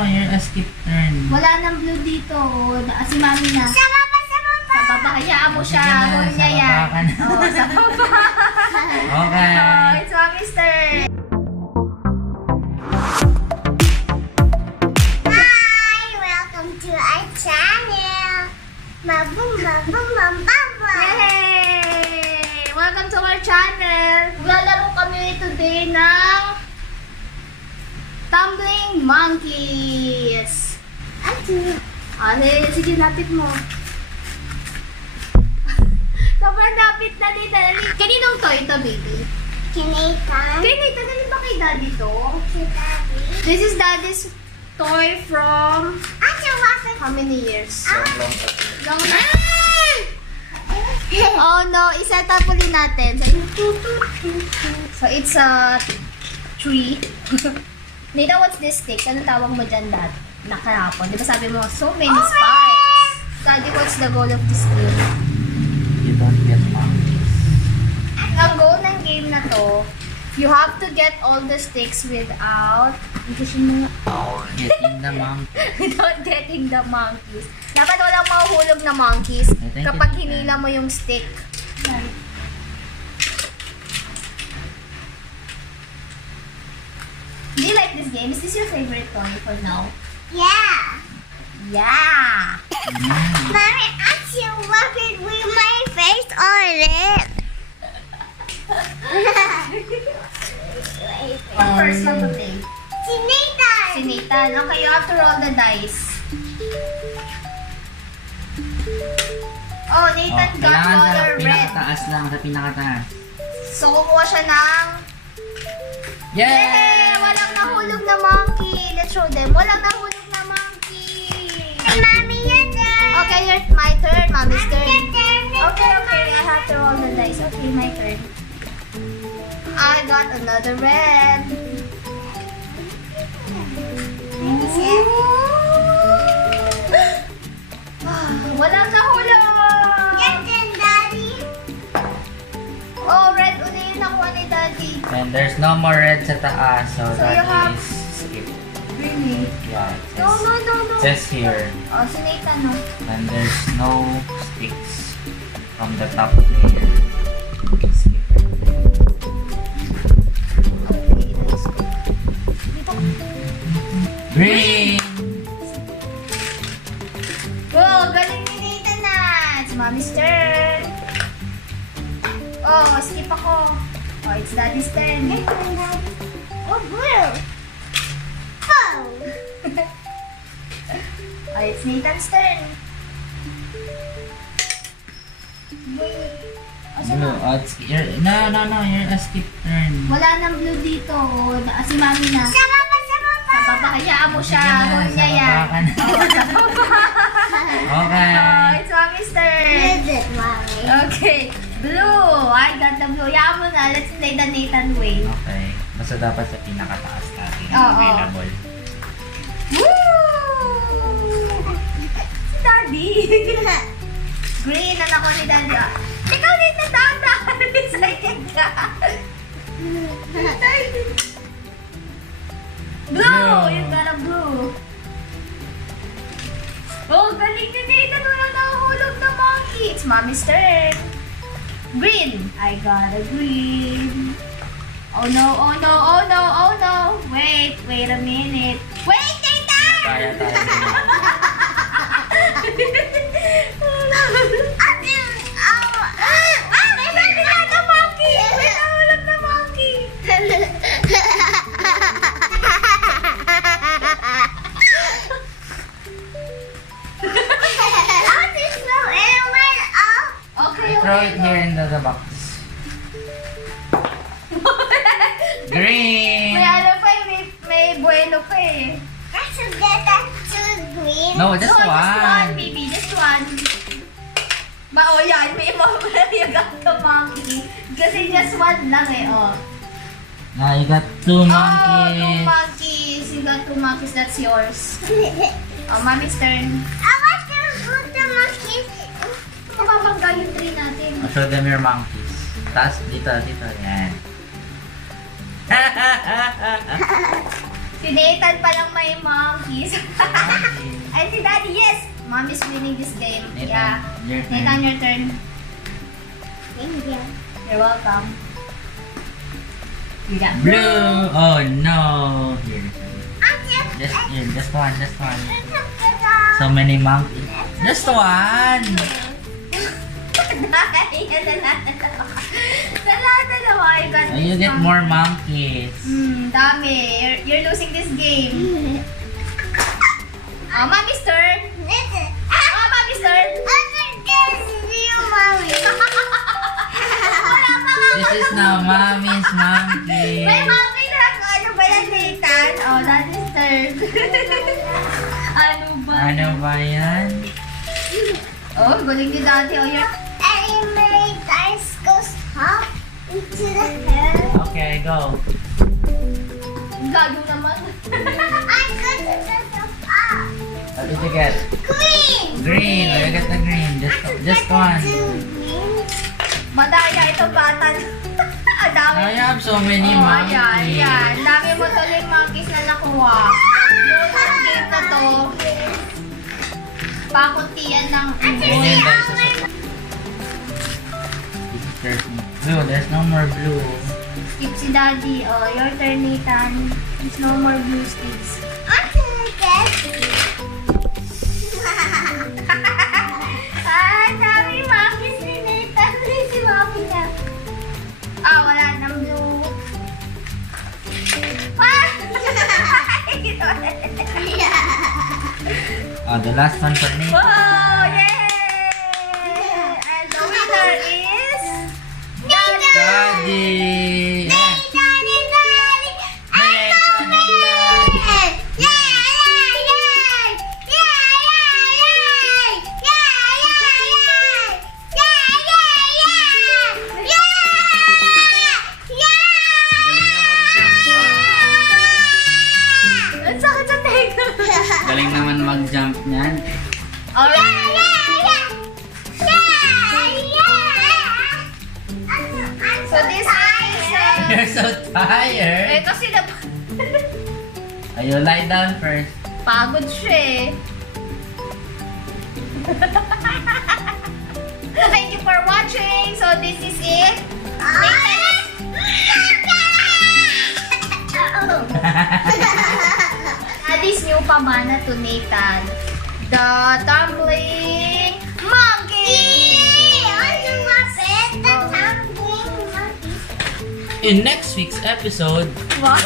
You're a skip turn. Wala nang blue dito. Si Mami na. Sa baba. Hayaan mo siya. Sige na, Huwag niya sa yan. baba ka na. Oo, sa baba. Okay. Oh, it's Mami's turn. Hi! Welcome to our channel! Mabum! Yay! Welcome to our channel. Maglalaro kami today ng Tumbling Monkeys. Sige, lapit mo. Sobrang lapit na dito. Kaninong toy ito, baby? Kinita. Kay Nathan, dali ba kay Daddy to? Si Daddy. This is Daddy's toy from Ate, how many years? Long Long Oh no, iset up ulit natin. So it's a tree. Nita, what's this stick? Anong tawag mo dyan nakarapon? Di ba sabi mo, so many spikes. Daddy, what's the goal of this game? You don't get monkeys. Ang goal ng game na to, you have to get all the sticks without Getting the monkey. without getting the monkeys. Dapat walang mahuhulog na monkeys Thank you, kapag Tita. hinila mo yung stick. Do you like this game? Is this your favorite toy for now? Yeah. Yeah! Mommy, I should rub it with my face on it. First one to play. Si Nathan. Si Nathan. Okay, you have to roll the dice. Oh, Nathan got Kailangan sa color red. pinakataas lang, sa pinakataas. So, kukuha siya ng... Yay! Yay! Walang nahulog na monkey. Let's show them. Walang nahulog na monkey. Mommy, your turn. Okay, here's my turn. Mommy's Mommy, turn. your turn. Okay, I have to roll the dice. Okay, my turn. I got another red. Walang nahulog! Your turn, Daddy. Oh, red uli yung nakuha ni Daddy. And there's no more red sa taas, so, So that you have- is skip. Really? Yeah, it No, says, no, no, no. says here. Oh, si Nathan, no? And there's no sticks from the top layer. Skip. Okay, let's go. Dito. Green! Oh, galing ni Nathan na. It's Mommy's turn. Oh, skip ako. Oh, it's Daddy's turn. Oh, blue. Oh. Oh, it's Nathan's turn. Wait. Asa Blue. na? No, you're a skip turn. Wala nang blue dito. Si Mommy na. Sa baba. Sa baba, hayaan mo siya. Sige na, Huwag niya sa yan. baba ka na. Oh, sa baba. Okay. Oh, it's Mommy's turn. Is it, Mommy? Okay. Blue. I got the blue. Hayaan mo na. Let's play the Nathan way. Okay. Basta dapat sa pinakataas natin Oo. available. Woo! Si Daddy. Green na ako ni Daddy. Ah. Ikaw din na dahan-dahan. Excited ka. Blue! Blue. You got a blue. Oh, galing ni Nathan. Walang nahuhulog na monkey. It's Mommy's turn. Green. I got a green. Oh no, oh no, oh no, oh no. Wait a minute. Wait, Nathan! Kaya tayo. Throw it here into the box. Green! May ano pa eh, may bueno pa eh. No, just No, just one, one. baby, just one. Oh yan, may you got the monkey. Kasi just one lang eh, oh. Now you got two Oh, two monkeys. monkeys. You got two monkeys, that's yours. Oh, Mommy's turn. Mapapangga yung tree natin. I'll show them your monkeys. Taas, dito. Yan. Si Nathan palang may monkeys. Ay, si Daddy, yes! Mom is winning this game. Nathan, Yeah. your turn. Nathan, your turn. Thank you. You're welcome. Yeah. Blue! Oh no! Here. I'm Just one. So many monkeys. Just one! Dalawa. I got Oh, you this get one. more monkeys. Dami. You're losing this game. Oh, Mommy's turn. Oh, Mommy's turn. Wala pa nga. This is now mommy's monkey. May mommy na ako. Ano ba yan, Nathan? Oh, Daddy's turn. Ano ba? Ano ba yan? Oh, galing ni Daddy. Oh, you're... Into the hair. Okay, go. Gago naman. I got to the sofa. What did you get? Green. Green. Oh, you get the green. Just one. Madaya itong bata. Ang dami. I have so many Oh, monkeys. ayan. Ang dami mo tuloy monkeys na nakuha. Yung game na to, pakuntian ng And then there's a... There's blue. There's no more blue. skip si Daddy. Oh, your turn, Nathan. There's no more blue sticks. I'm gonna get Dami monkeys ni Nathan. Si Mami na. Ah, wala nang blue. Ah! Oh, the last one for me. Wow! Yay! And the winner is... Daddy. Yeah. Ang sakit sa tenga. Galing naman mag-jump niyan. Alright. So this is... You're so tired. kasi You lie down first. pagod siya eh. Thank you for watching. So this is it. Daddy's new pamana to Nathan. The tumbling monkey. In next week's episode, What?